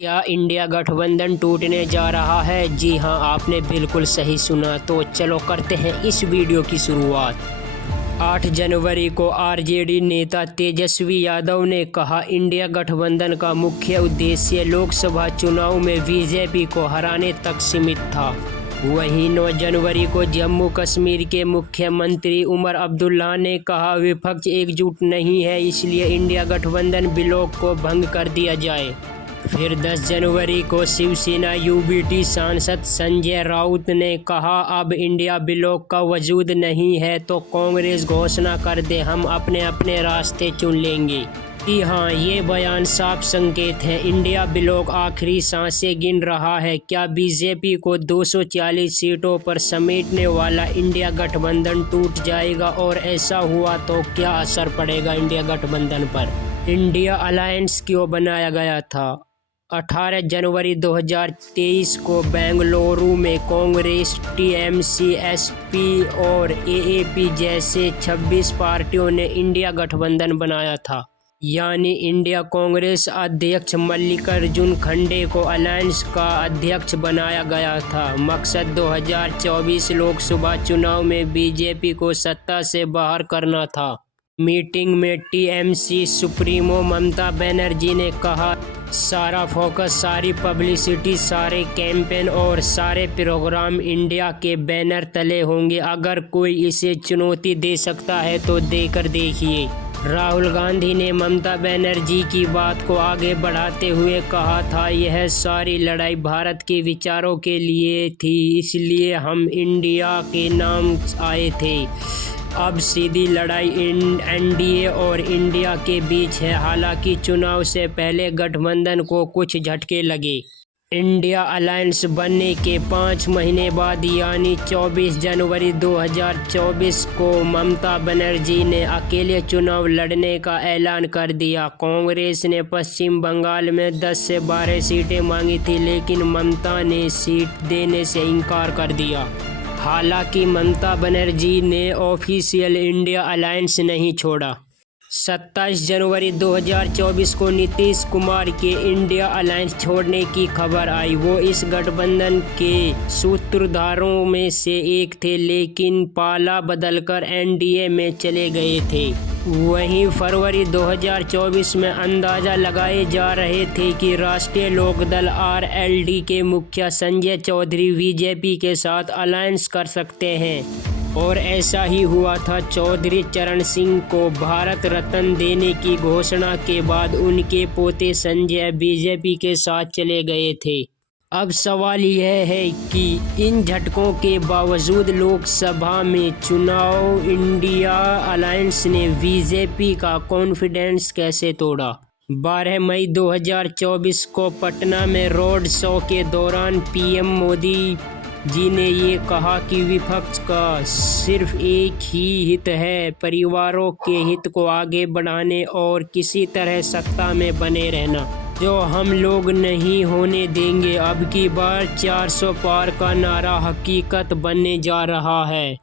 क्या इंडिया गठबंधन टूटने जा रहा है? जी हां, आपने बिल्कुल सही सुना। तो चलो करते हैं इस वीडियो की शुरुआत। 8 जनवरी को आरजेडी नेता तेजस्वी यादव ने कहा, इंडिया गठबंधन का मुख्य उद्देश्य लोकसभा चुनाव में बीजेपी को हराने तक सीमित था। वहीं 9 जनवरी को जम्मू कश्मीर के मुख्यमंत्री उमर अब्दुल्ला ने कहा, विपक्ष एकजुट नहीं है, इसलिए इंडिया गठबंधन ब्लॉक को भंग कर दिया जाए। फिर 10 जनवरी को शिवसेना यूबीटी सांसद संजय राउत ने कहा, अब इंडिया ब्लॉक का वजूद नहीं है तो कांग्रेस घोषणा कर दे, हम अपने अपने रास्ते चुन लेंगे। जी हाँ, ये बयान साफ संकेत है, इंडिया ब्लॉक आखिरी सांसें गिन रहा है। क्या बीजेपी को 240 सीटों पर समेटने वाला इंडिया गठबंधन टूट जाएगा? और ऐसा हुआ तो क्या असर पड़ेगा इंडिया गठबंधन पर? इंडिया अलायंस क्यों बनाया गया था? 18 जनवरी 2023 को बेंगलुरु में कांग्रेस, टीएमसी, एसपी और एएपी जैसे 26 पार्टियों ने इंडिया गठबंधन बनाया था। यानी इंडिया कांग्रेस अध्यक्ष मल्लिकार्जुन खड़गे को अलायंस का अध्यक्ष बनाया गया था। मकसद 2024 लोकसभा चुनाव में बीजेपी को सत्ता से बाहर करना था। मीटिंग में टीएमसी सुप्रीमो ममता बनर्जी ने कहा, सारा फोकस, सारी पब्लिसिटी, सारे कैंपेन और सारे प्रोग्राम इंडिया के बैनर तले होंगे। अगर कोई इसे चुनौती दे सकता है तो देकर देखिए। राहुल गांधी ने ममता बनर्जी की बात को आगे बढ़ाते हुए कहा था, यह सारी लड़ाई भारत के विचारों के लिए थी, इसलिए हम इंडिया के नाम आए थे। अब सीधी लड़ाई एनडीए और इंडिया के बीच है। हालांकि चुनाव से पहले गठबंधन को कुछ झटके लगे। इंडिया अलायंस बनने के 5 महीने बाद यानी 24 जनवरी 2024 को ममता बनर्जी ने अकेले चुनाव लड़ने का ऐलान कर दिया। कांग्रेस ने पश्चिम बंगाल में 10 से 12 सीटें मांगी थी, लेकिन ममता ने सीट देने से इनकार कर दिया। हालांकि ममता बनर्जी ने ऑफिशियल इंडिया अलायंस नहीं छोड़ा। 27 जनवरी 2024 को नीतीश कुमार के इंडिया अलायंस छोड़ने की खबर आई। वो इस गठबंधन के सूत्रधारों में से एक थे, लेकिन पाला बदलकर एनडीए में चले गए थे। वहीं फरवरी 2024 में अंदाजा लगाए जा रहे थे कि राष्ट्रीय लोकदल आरएलडी के मुखिया संजय चौधरी बीजेपी के साथ अलायंस कर सकते हैं, और ऐसा ही हुआ था। चौधरी चरण सिंह को भारत रत्न देने की घोषणा के बाद उनके पोते संजय बीजेपी के साथ चले गए थे। अब सवाल यह है कि इन झटकों के बावजूद लोकसभा में चुनाव इंडिया अलायंस ने बीजेपी का कॉन्फिडेंस कैसे तोड़ा? 12 मई 2024 को पटना में रोड शो के दौरान पीएम मोदी जी ने ये कहा कि विपक्ष का सिर्फ एक ही हित है, परिवारों के हित को आगे बढ़ाने और किसी तरह सत्ता में बने रहना, जो हम लोग नहीं होने देंगे। अब की बार 400 पार का नारा हकीकत बनने जा रहा है।